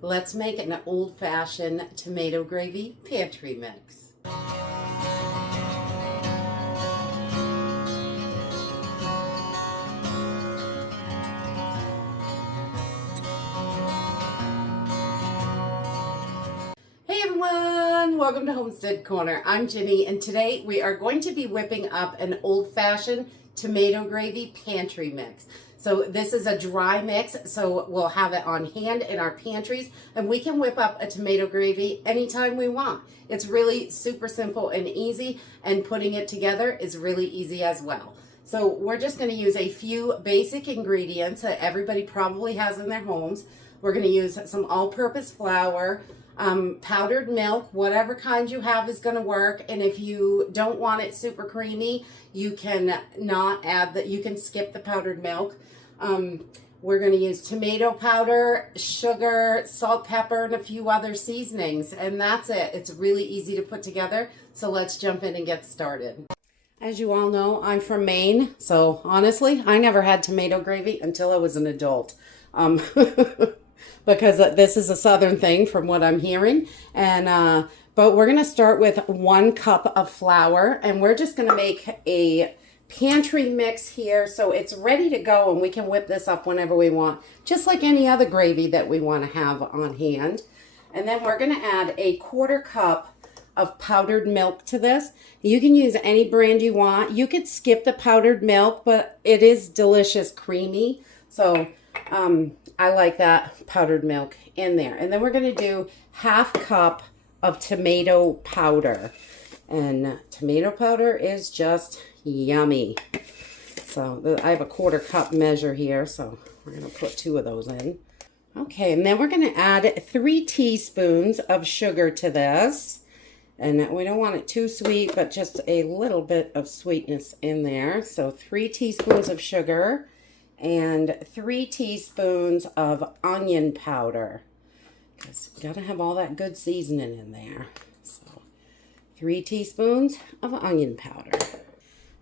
Let's make an old-fashioned tomato gravy pantry mix. Hey everyone, welcome to Homestead Corner. I'm Ginny, and today we are going to be whipping up an old-fashioned tomato gravy pantry mix. So this is a dry mix, so we'll have it on hand in our pantries, and we can whip up a tomato gravy anytime we want. It's really super simple and easy, and putting it together is really easy as well. So we're just going to use a few basic ingredients that everybody probably has in their homes. We're going to use some all-purpose flour, powdered milk, whatever kind you have is going to work. And if you don't want it super creamy, you can not add that. You can skip the powdered milk. We're going to use tomato powder, sugar, salt, pepper, and a few other seasonings. And that's it. It's really easy to put together. So let's jump in and get started. As you all know, I'm from Maine. So honestly, I never had tomato gravy until I was an adult. Because this is a southern thing from what I'm hearing. And but we're going to start with 1 cup of flour, and we're just going to make a pantry mix here so it's ready to go, and we can whip this up whenever we want, just like any other gravy that we want to have on hand. And then we're going to add a 1/4 cup of powdered milk to this. You can use any brand you want. You could skip the powdered milk, but it is delicious, creamy. So I like that powdered milk in there. And then we're going to do 1/2 cup of tomato powder. And tomato powder is just yummy. So I have a 1/4 cup measure here, so we're going to put 2 of those in. Okay, and then we're going to add 3 teaspoons of sugar to this. And we don't want it too sweet, but just a little bit of sweetness in there. So 3 teaspoons of sugar and 3 teaspoons of onion powder, because you gotta have all that good seasoning in there. So 3 teaspoons of onion powder.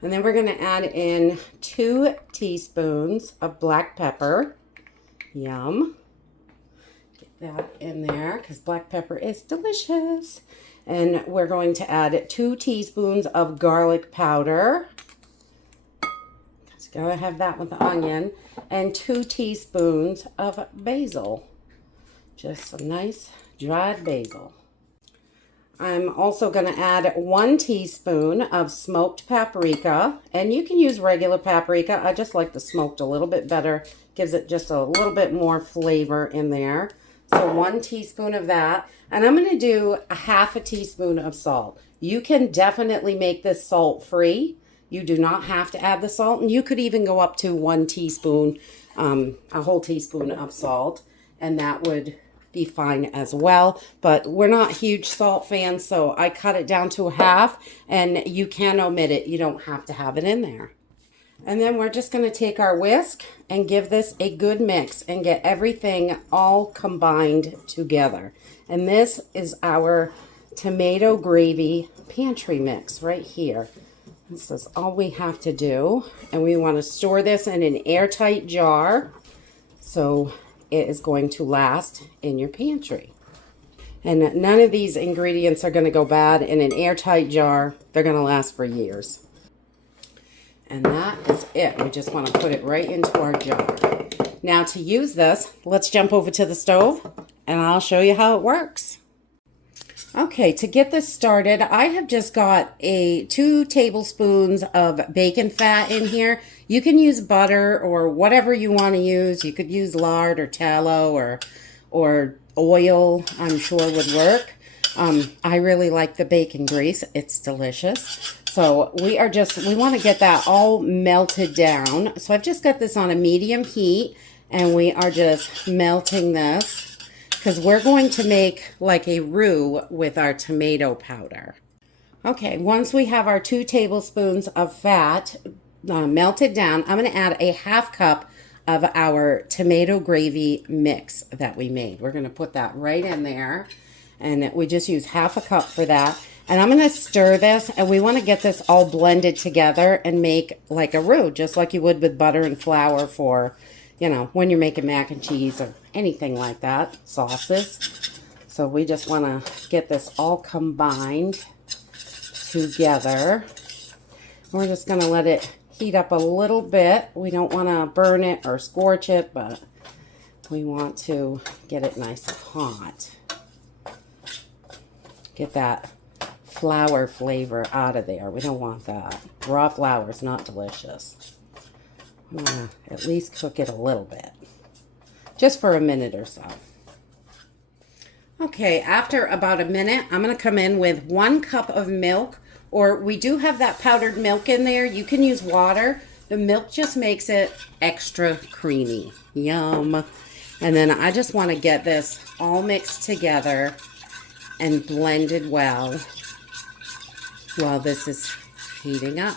And then we're gonna add in 2 teaspoons of black pepper. Yum. Get that in there, because black pepper is delicious. And we're going to add 2 teaspoons of garlic powder. Gotta have that with the onion, and 2 teaspoons of basil. Just some nice dried basil. I'm also going to add 1 teaspoon of smoked paprika, and you can use regular paprika. I just like the smoked a little bit better. Gives it just a little bit more flavor in there. So 1 teaspoon of that, and I'm going to do 1/2 teaspoon of salt. You can definitely make this salt free. You do not have to add the salt, and you could even go up to 1 teaspoon, a whole teaspoon of salt, and that would be fine as well. But we're not huge salt fans, so I cut it down to 1/2, and you can omit it. You don't have to have it in there. And then we're just going to take our whisk and give this a good mix and get everything all combined together. And this is our tomato gravy pantry mix right here. This is all we have to do, and we want to store this in an airtight jar so it is going to last in your pantry. And none of these ingredients are going to go bad in an airtight jar. They're going to last for years. And that is it. We just want to put it right into our jar. Now to use this, let's jump over to the stove and I'll show you how it works. Okay, to get this started, I have just got 2 tablespoons of bacon fat in here. You can use butter or whatever you want to use. You could use lard or tallow or oil, I'm sure would work. I really like the bacon grease. It's delicious. So we want to get that all melted down. So I've just got this on a medium heat, and we are just melting this, because we're going to make like a roux with our tomato powder. Okay, once we have our 2 tablespoons of fat melted down, I'm going to add a 1/2 cup of our tomato gravy mix that we made. We're going to put that right in there, and we just use 1/2 cup for that. And I'm going to stir this, and we want to get this all blended together and make like a roux, just like you would with butter and flour for, you know, when you're making mac and cheese or anything like that, sauces. So we just want to get this all combined together. We're just going to let it heat up a little bit. We don't want to burn it or scorch it, but we want to get it nice and hot. Get that flour flavor out of there. We don't want that. Raw flour is not delicious. I'm going to at least cook it a little bit. Just for a minute or so. Okay, after about a minute, I'm going to come in with 1 cup of milk. Or we do have that powdered milk in there. You can use water. The milk just makes it extra creamy. Yum. And then I just want to get this all mixed together and blended well while this is heating up.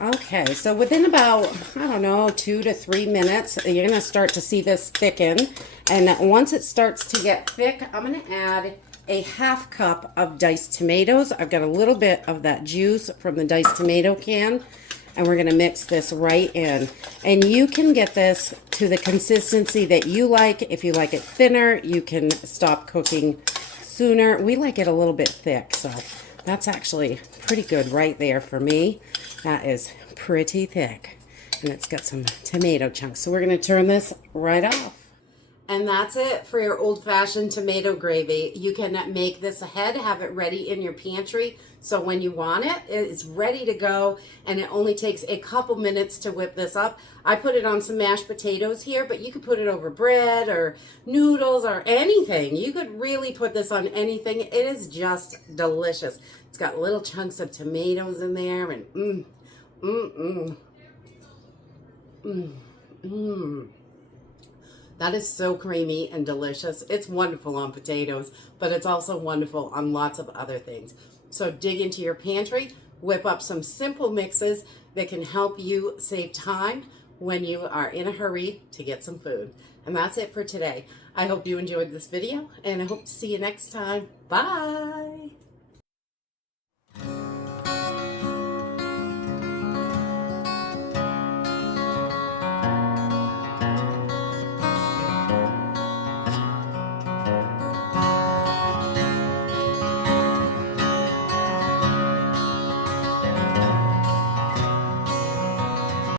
Okay, so within about, I don't know, 2 to 3 minutes, you're going to start to see this thicken. And once it starts to get thick, I'm going to add a 1/2 cup of diced tomatoes. I've got a little bit of that juice from the diced tomato can, and we're going to mix this right in. And you can get this to the consistency that you like. If you like it thinner, you can stop cooking sooner. We like it a little bit thick, so that's actually pretty good right there for me. That is pretty thick, and it's got some tomato chunks. So we're going to turn this right off. And that's it for your old-fashioned tomato gravy. You can make this ahead, have it ready in your pantry, so when you want it, it's ready to go, and it only takes a couple minutes to whip this up. I put it on some mashed potatoes here, but you could put it over bread or noodles or anything. You could really put this on anything. It is just delicious. It's got little chunks of tomatoes in there, and That is so creamy and delicious. It's wonderful on potatoes, but it's also wonderful on lots of other things. So dig into your pantry, whip up some simple mixes that can help you save time when you are in a hurry to get some food. And that's it for today. I hope you enjoyed this video, and I hope to see you next time. Bye!